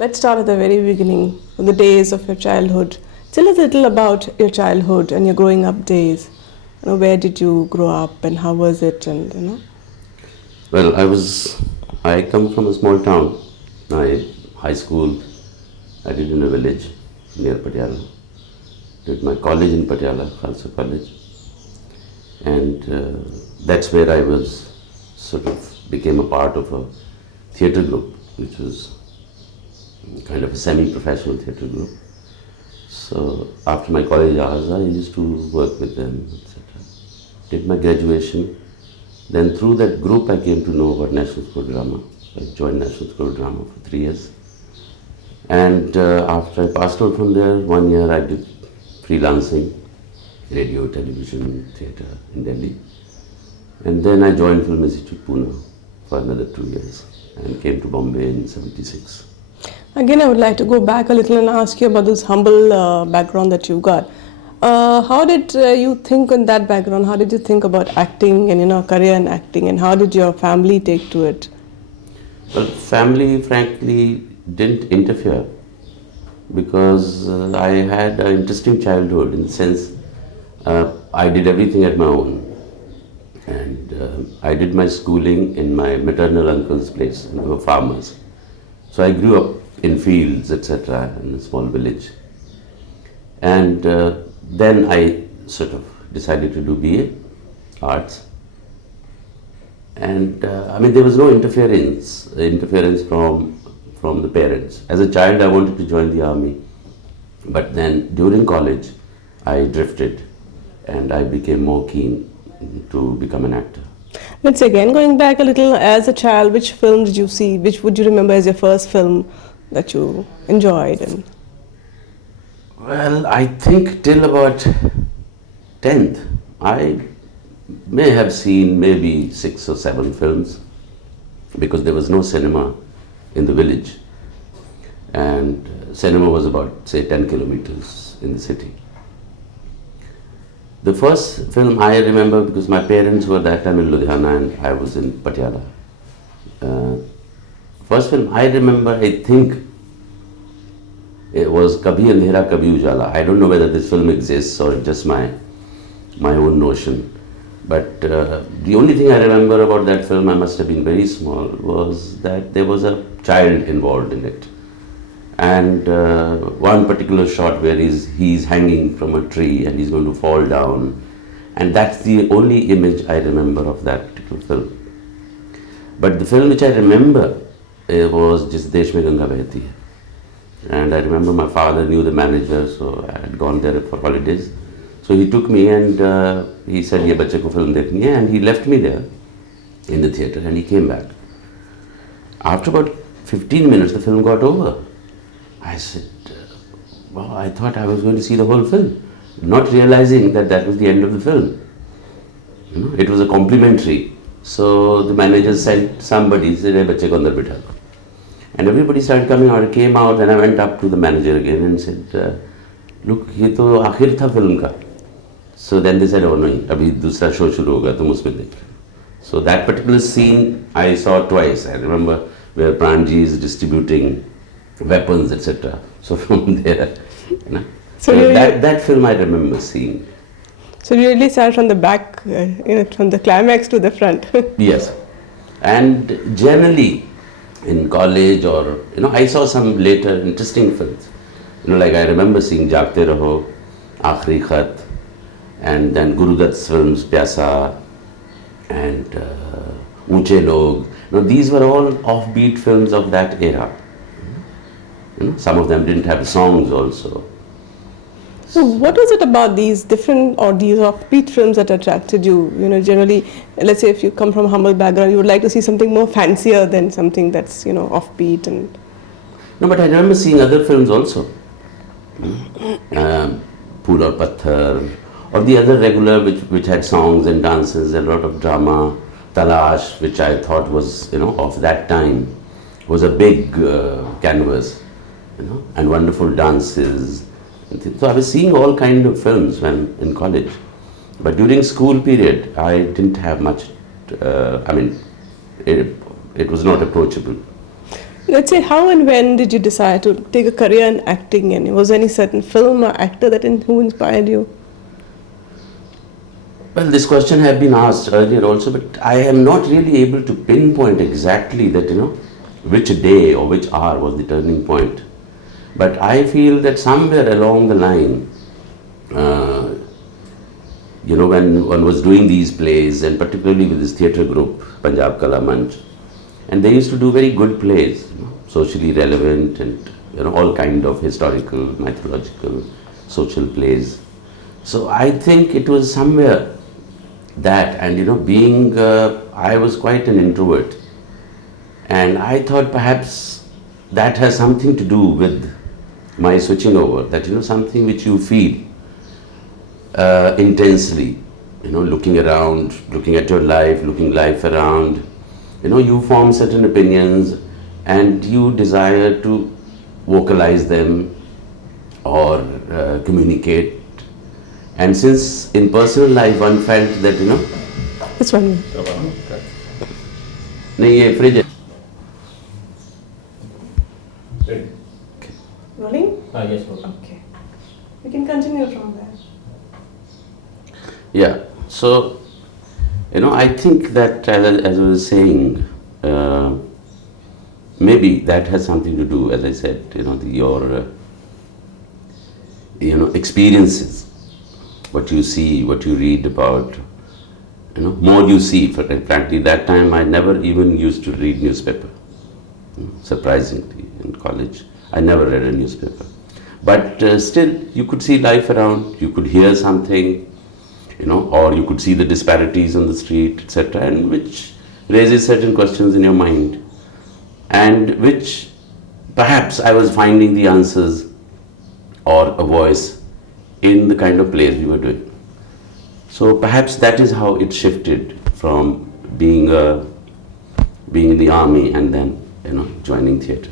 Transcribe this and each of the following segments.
Let's start at the very beginning, the days of your childhood. Tell us a little about your childhood and your growing up days. Where did you grow up and how was it? Well, I come from a small town. My high school I did in a village near Patiala. Did my college in Patiala, Khalsa College. And that's where I was became a part of a theatre group, which was kind of a semi-professional theatre group. So after my college hours, I used to work with them, etc. Did my graduation. Then through that group, I came to know about National School Drama. I joined National School Drama for 3 years. And after I passed out from there, 1 year I did freelancing, radio, television, theatre in Delhi. And then I joined Film Institute Pune for another 2 years and came to Bombay in '76. Again, I would like to go back a little and ask you about this humble background that you got. How did you think on that background? How did you think about acting and career in acting, and how did your family take to it? Well, family frankly didn't interfere because I had an interesting childhood in the sense I did everything at my own. And I did my schooling in my maternal uncle's place, and they were farmers. So I grew up in fields, etc., in a small village. And then I decided to do BA, arts. And there was no interference from the parents. As a child, I wanted to join the army. But then during college, I drifted and I became more keen to become an actor. Let's again going back a little. As a child, which film did you see? Which would you remember as your first film that you enjoyed? Well, I think till about 10th, I may have seen maybe 6 or 7 films because there was no cinema in the village, and cinema was about, say, 10 kilometers in the city. The first film I remember, because my parents were that time in Ludhiana and I was in Patiala. First film I remember, I think it was Kabhi Andhera Kabhi Ujala. I don't know whether this film exists or just my own notion. But the only thing I remember about that film, I must have been very small, was that there was a child involved in it. And one particular shot where he's hanging from a tree and he's going to fall down. And that's the only image I remember of that particular film. But the film which I remember was Jis Desh Mein Ganga Behti Hai. And I remember my father knew the manager, so I had gone there for holidays. So he took me and he said, "Ye bachche ko film dekhni hai," and he left me there in the theatre and he came back. After about 15 minutes, the film got over. I said, well, I thought I was going to see the whole film, not realizing that was the end of the film. It was a complimentary. So the manager sent somebody, said, "Hey, bachche ko andar bitha." And everybody started coming out. I came out and I went up to the manager again and said, "Look, ye to aakhir tha film ka." So then they said, "Oh no, abhi dusra show shuru hoga, tum usme dekh." So that particular scene I saw twice. I remember where Pranji is distributing weapons, etc. So from there, so that film I remember seeing. So you really started from the back, from the climax to the front. Yes, and generally in college or I saw some later interesting films. Like I remember seeing Jaagte Raho, Aakhri Khat, and then Guru Dutt's films Pyasa and Unche Log. These were all offbeat films of that era. Some of them didn't have songs also. So what was it about these different or these offbeat films that attracted you? Generally, let's say if you come from a humble background, you would like to see something more fancier than something that's offbeat. And no, but I remember seeing other films also. Phool Aur Patthar, or the other regular which had songs and dances, a lot of drama. Talash, which I thought was of that time, was a big canvas, and wonderful dances. So I was seeing all kinds of films when in college, but during school period I didn't have much. It was not approachable. Let's say, how and when did you decide to take a career in acting? And was there any certain film or actor who inspired you? Well, this question had been asked earlier also, but I am not really able to pinpoint exactly that, which day or which hour was the turning point. But I feel that somewhere along the line, when one was doing these plays, and particularly with this theatre group, Punjab Kala Manch, and they used to do very good plays, socially relevant and all kind of historical, mythological, social plays. So I think it was somewhere that, and being, I was quite an introvert, and I thought perhaps that has something to do with my switching over, that something which you feel intensely, looking around, looking at your life, looking life around, you form certain opinions and you desire to vocalize them or communicate. And since in personal life one felt that, This one. नहीं ये fridge है. Rolling? Yes, Okay. We can continue from there. Yeah, so, I think that as I was saying, maybe that has something to do, as I said, your experiences, what you see, what you read about, more you see. Frankly, that time I never even used to read newspaper. Surprisingly, in college, I never read a newspaper. But still, you could see life around, you could hear something, or you could see the disparities on the street, etc., and which raises certain questions in your mind, and which perhaps I was finding the answers or a voice in the kind of plays we were doing. So perhaps that is how it shifted from being in the army and then joining theatre.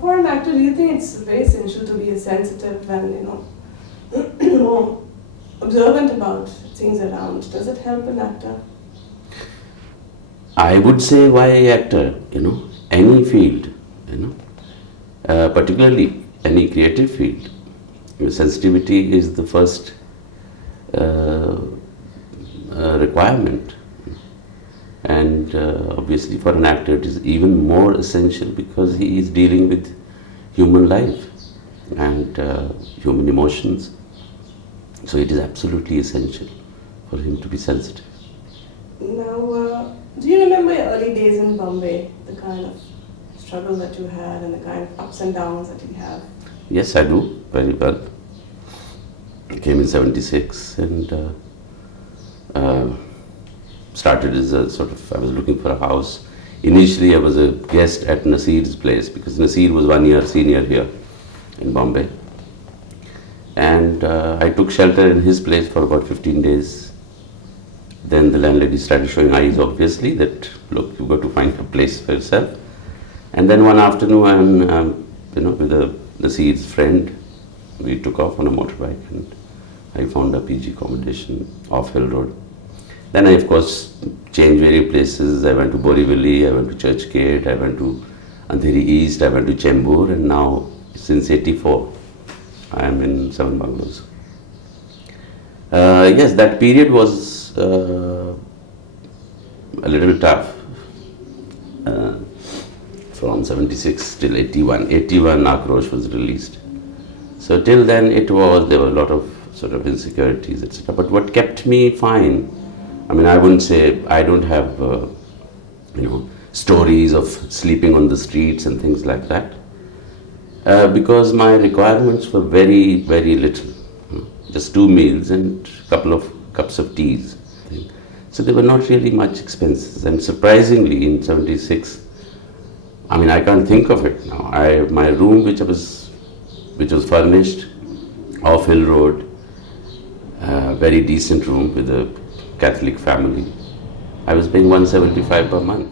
For an actor, do you think it's very essential to be sensitive and more observant about things around? Does it help an actor? I would say why actor, any field, particularly any creative field, sensitivity is the first requirement. And obviously for an actor it is even more essential because he is dealing with human life and human emotions. So it is absolutely essential for him to be sensitive. Now, do you remember your early days in Bombay, the kind of struggle that you had and the kind of ups and downs that you have? Yes, I do, very well. I came in 76 and started as a I was looking for a house. Initially I was a guest at Nasir's place because Nasir was 1 year senior here in Bombay. And I took shelter in his place for about 15 days. Then the landlady started showing eyes, obviously, that look, you've got to find a place for yourself. And then one afternoon, with Nasir's friend, we took off on a motorbike and I found a PG accommodation off Hill Road. Then I, of course, changed various places. I went to Borivali, I went to Churchgate, I went to Andheri East, I went to Chembur, and now, since 84, I am in 7 bungalows. Yes, that period was a little tough. From 76 till 81. 81, Akrosh was released. So till then, there were a lot of sort of insecurities, etc. But what kept me fine, I wouldn't say I don't have, stories of sleeping on the streets and things like that, because my requirements were very, very little, just 2 meals and a couple of cups of teas. So there were not really much expenses. And surprisingly, in 76, I can't think of it now. My room, which was furnished off Hill Road, very decent room with a Catholic family, I was paying 175 per month.